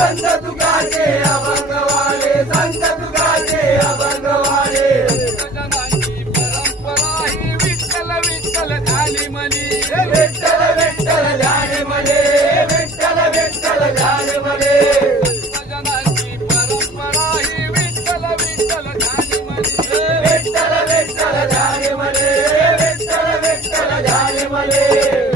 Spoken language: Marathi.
संत तुकाचे अभंगवाले, संत तुकाचे अभंगवाले. भजनाची परंपरा ही विठ्ठल विठ्ठल झाली मनी. विठ्ठल विठ्ठल ध्यान मले, विठ्ठल विठ्ठल ध्यान मले. भजनाची परंपरा ही विठ्ठल विठ्ठल झाली मनी. विठ्ठल विठ्ठल ध्यान मले, विठ्ठल विठ्ठल ध्यान मले.